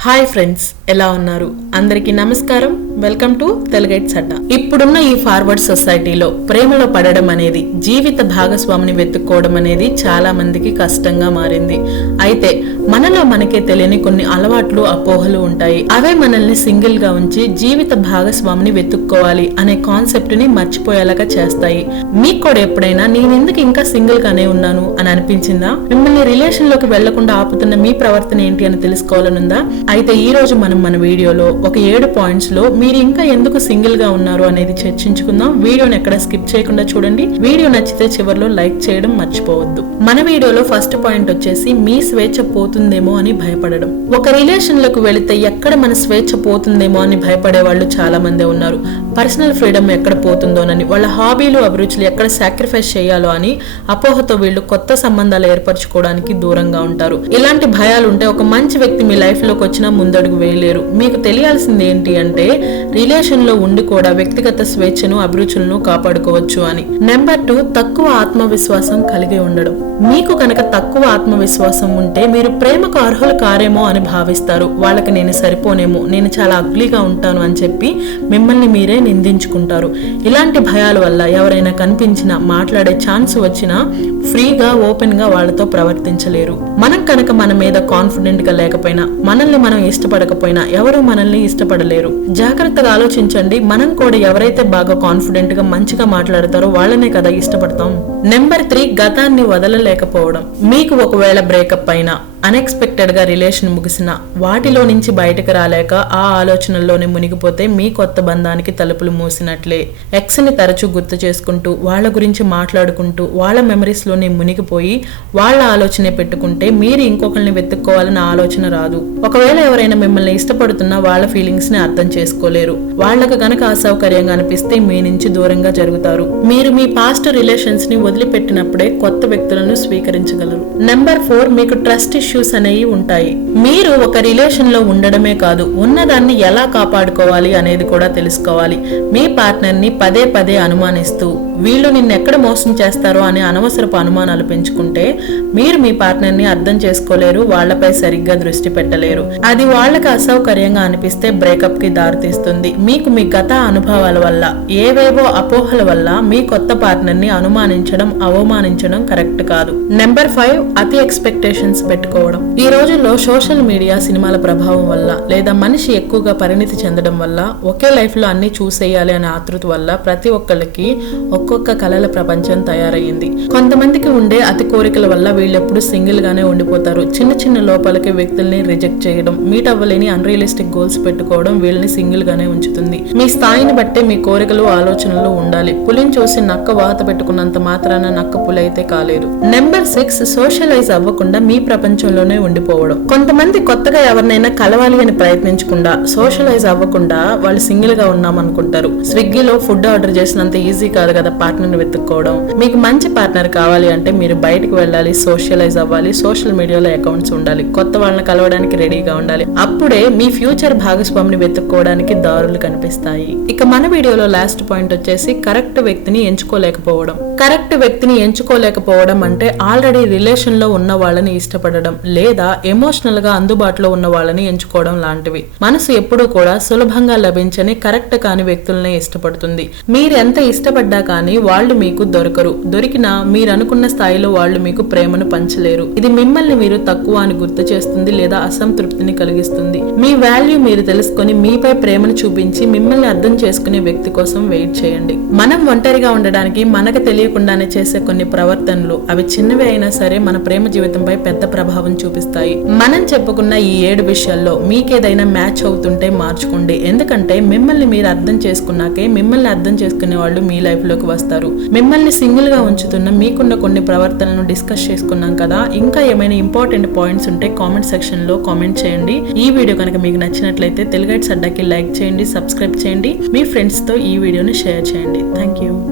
Hi friends ఎలా ఉన్నారు? అందరికీ నమస్కారం. వెల్కమ్ టు తెలుగైట్ సడ్డా ఇప్పుడున్న ఈ ఫార్వర్డ్ సొసైటీలో ప్రేమలో పడడం అనేది జీవిత భాగస్వామిని వెతుక్కోవడం అనేది చాలా మందికి కష్టంగా మారింది. అయితే మనలో మనకే తెలియని కొన్ని అలవాట్లు అపోహలు ఉంటాయి. అవే మనల్ని సింగిల్గా ఉంచి జీవిత భాగస్వామిని వెతుక్కోవాలి అనే కాన్సెప్ట్ని మర్చిపోయేలాగా చేస్తాయి. మీకు కూడా ఎప్పుడైనా నేనెందుకు ఇంకా సింగిల్ గానే ఉన్నాను అని అనిపించిందా? మిమ్మల్ని రిలేషన్లోకి వెళ్ళకుండా ఆపుతున్న మీ ప్రవర్తన ఏంటి అని తెలుసుకోవాలనుందా? అయితే ఈ రోజు మనం మన వీడియోలో ఒక ఏడు పాయింట్స్లో మీరు ఇంకా ఎందుకు సింగిల్గా ఉన్నారు అనేది చర్చించుకుందాం. వీడియోని ఎక్కడ స్కిప్ చేయకుండా చూడండి. వీడియో నచ్చితే చివరిలో లైక్ చేయడం మర్చిపోవద్దు. మన వీడియోలో ఫస్ట్ పాయింట్ వచ్చేసి మీ స్వేచ్ఛ పోతుందేమో అని భయపడడం. ఒక రిలేషన్లకు వెళితే ఎక్కడ మన స్వేచ్ఛ పోతుందేమో అని భయపడే వాళ్ళు చాలా మంది ఉన్నారు. పర్సనల్ ఫ్రీడమ్ ఎక్కడ పోతుందోనని వాళ్ళ హాబీలు అభిరుచులు ఎక్కడ సాక్రిఫైస్ చేయాలో అని అపోహతో వీళ్ళు కొత్త సంబంధాలు ఏర్పరచుకోవడానికి దూరంగా ఉంటారు. ఇలాంటి భయాలు ఉంటే ఒక మంచి వ్యక్తి మీ లైఫ్లోకి వచ్చినా ముందడుగు వేయలేరు. మీకు తెలియాల్సింది ఏంటి అంటే రిలేషన్లో ఉండి కూడా వ్యక్తిగత స్వేచ్ఛను అభిరుచులను కాపాడుకోవచ్చు అని. నెంబర్ టూ తక్కువ ఆత్మవిశ్వాసం కలిగి ఉండడం. మీకు కనుక తక్కువ ఆత్మవిశ్వాసం ఉంటే మీరు ప్రేమకు అర్హులు కారేమో అని భావిస్తారు. వాళ్ళకి నేను సరిపోనేమో నేను చాలా అగ్లీగా ఉంటాను అని చెప్పి మిమ్మల్ని మీరే నిందించుకుంటారు. ఇలాంటి భయాల వల్ల ఎవరైనా కనిపించినా మాట్లాడే ఛాన్స్ వచ్చినా ఫ్రీగా ఓపెన్గా వాళ్ళతో ప్రవర్తించలేరు. మనం కనుక మన మీద కాన్ఫిడెంట్గా లేకపోయినా మనల్ని మనం ఇష్టపడకపోయినా ఎవరు మనల్ని ఇష్టపడలేరు. జాగ్రత్తగా ఆలోచించండి. మనం కూడా ఎవరైతే బాగా కాన్ఫిడెంట్గా మంచిగా మాట్లాడతారో వాళ్ళనే కదా ఇష్టపడతాం. నెంబర్ త్రీ గతాన్ని వదలలేకపోవడం. మీకు ఒకవేళ బ్రేకప్ అయినా అన్ఎక్స్పెక్టెడ్గా రిలేషన్ ముగిసిన వాటిలో నుంచి బయటకు రాలేక ఆ ఆలోచనల్లోనే మునిగిపోతే మీ కొత్త బంధానికి తలుపులు మూసినట్లే. ఎక్స్ని తరచూ గుర్తు చేసుకుంటూ వాళ్ళ గురించి మాట్లాడుకుంటూ వాళ్ళ మెమరీస్లోనే మునిగిపోయి వాళ్ళ ఆలోచనే పెట్టుకుంటే మీరు ఇంకొకరిని వెతుక్కోవాలన్న ఆలోచన రాదు. ఒకవేళ ఎవరైనా మిమ్మల్ని ఇష్టపడుతున్నా వాళ్ళ ఫీలింగ్స్ని అర్థం చేసుకోలేరు. వాళ్ళకు గనక అసౌకర్యంగా అనిపిస్తే మీ నుంచి దూరంగా జరుగుతారు. మీరు మీ పాస్ట్ రిలేషన్స్ని వదిలిపెట్టినప్పుడే కొత్త వ్యక్తులను స్వీకరించగలరు. నెంబర్ ఫోర్ మీకు ట్రస్ట్ ఇష్యూస్ అనేవి ఉంటాయి. మీరు ఒక రిలేషన్లో ఉండడమే కాదు ఉన్నదాన్ని ఎలా కాపాడుకోవాలి అనేది కూడా తెలుసుకోవాలి. మీ పార్ట్నర్ని పదే పదే అనుమానిస్తూ వీళ్ళు నిన్ను ఎక్కడ మోసం చేస్తారో అనే అనవసరపు అనుమానాలు పెంచుకుంటే మీరు మీ పార్ట్నర్ని అర్థం చేసుకోలేరు వాళ్ళపై సరిగ్గా దృష్టి పెట్టలేరు. అది వాళ్ళకి అసౌకర్యంగా అనిపిస్తే బ్రేకప్కి దారితీస్తుంది. మీకు మీ గత అనుభవాల వల్ల ఏవేవో అపోహల వల్ల మీ కొత్త పార్ట్నర్ని అనుమానించడం అవమానించడం కరెక్ట్ కాదు. నెంబర్ ఫైవ్ అతి ఎక్స్పెక్టేషన్స్ పెట్టుకో పెట్టుకోవడం ఈ రోజుల్లో సోషల్ మీడియా సినిమాల ప్రభావం వల్ల లేదా మనిషి ఎక్కువగా పరిణితి చెందడం వల్ల ఒకే లైఫ్లో అన్ని చూసేయాలి అనే ఆతృత వల్ల ప్రతి ఒక్కళ్ళకి ఒక్కొక్క కళల ప్రపంచం తయారయ్యింది. కొంతమందికి ఉండే అతి కోరికల వల్ల వీళ్ళెప్పుడు సింగిల్ గానే ఉండిపోతారు. చిన్న చిన్న లోపాలకి వ్యక్తుల్ని రిజెక్ట్ చేయడం మీట్ అవ్వలేని అన్రియలిస్టిక్ గోల్స్ పెట్టుకోవడం వీళ్ళని సింగిల్ గానే ఉంచుతుంది. మీ స్థాయిని బట్టే మీ కోరికలు ఆలోచనలు ఉండాలి. పులిని చూసి నక్క వాత పెట్టుకున్నంత మాత్రాన నక్క పులి అయితే కాలేదు. నెంబర్ సిక్స్ సోషలైజ్ అవ్వకుండా మీ ప్రపంచం ప్రపంచంలోనే ఉండిపోవడం. కొంతమంది కొత్తగా ఎవరినైనా కలవాలి అని ప్రయత్నించకుండా సోషలైజ్ అవ్వకుండా వాళ్ళు సింగిల్గా ఉన్నామనుకుంటారు. స్విగ్గీలో ఫుడ్ ఆర్డర్ చేసినంత ఈజీ కాదు కదా పార్ట్నర్ వెతుక్కోవడం. మీకు మంచి పార్ట్నర్ కావాలి అంటే మీరు బయటకు వెళ్ళాలి సోషలైజ్ అవ్వాలి సోషల్ మీడియాలో అకౌంట్స్ ఉండాలి కొత్త వాళ్ళని కలవడానికి రెడీగా ఉండాలి. అప్పుడే మీ ఫ్యూచర్ భాగస్వామిని వెతుక్కోవడానికి దారులు కనిపిస్తాయి. ఇక మన వీడియోలో లాస్ట్ పాయింట్ వచ్చేసి కరెక్ట్ వ్యక్తిని ఎంచుకోలేకపోవడం. కరెక్ట్ వ్యక్తిని ఎంచుకోలేకపోవడం అంటే ఆల్రెడీ రిలేషన్లో ఉన్న వాళ్ళని ఇష్టపడడం. లేదా ఎమోషనల్గా అందుబాటులో ఉన్న వాళ్ళని ఎంచుకోవడం లాంటివి. మనసు ఎప్పుడూ కూడా సులభంగా లభించని కరెక్ట్ కాని వ్యక్తులనే ఇష్టపడుతుంది. మీరెంత ఇష్టపడ్డా కానీ వాళ్ళు మీకు దొరకరు. దొరికినా మీరు అనుకున్న స్థాయిలో వాళ్ళు మీకు ప్రేమను పంచలేరు. ఇది మిమ్మల్ని మీరు తక్కువ అని గుర్తు చేస్తుంది లేదా అసంతృప్తిని కలిగిస్తుంది. మీ వాల్యూ మీరు తెలుసుకొని మీపై ప్రేమను చూపించి మిమ్మల్ని అర్థం చేసుకునే వ్యక్తి కోసం వెయిట్ చేయండి. మనం ఒంటరిగా ఉండడానికి మనకు తెలియకుండానే చేసే కొన్ని ప్రవర్తనలు. అవి చిన్నవి అయినా సరే మన ప్రేమ జీవితంపై పెద్ద ప్రభావం చూపిస్తాయి. మనం చెప్పుకున్న ఈ ఏడు విషయాల్లో మీకేదైనా మ్యాచ్ అవుతుంటే మార్చుకోండి. ఎందుకంటే మిమ్మల్ని మీరు అర్థం చేసుకున్నాకే మిమ్మల్ని అర్థం చేసుకునే వాళ్ళు మీ లైఫ్లోకి వస్తారు. మిమ్మల్ని సింగిల్గా ఉంచుతున్న మీకున్న కొన్ని ప్రవర్తనలను డిస్కస్ చేసుకున్నాం కదా. ఇంకా ఏమైనా ఇంపార్టెంట్ పాయింట్స్ ఉంటే కామెంట్ సెక్షన్లో కామెంట్ చేయండి. ఈ వీడియో కనుక మీకు నచ్చినట్లయితే తెలుగైట్స్ అడ్డాకి లైక్ చేయండి సబ్స్క్రైబ్ చేయండి. మీ ఫ్రెండ్స్తో ఈ వీడియోని షేర్ చేయండి. Thank you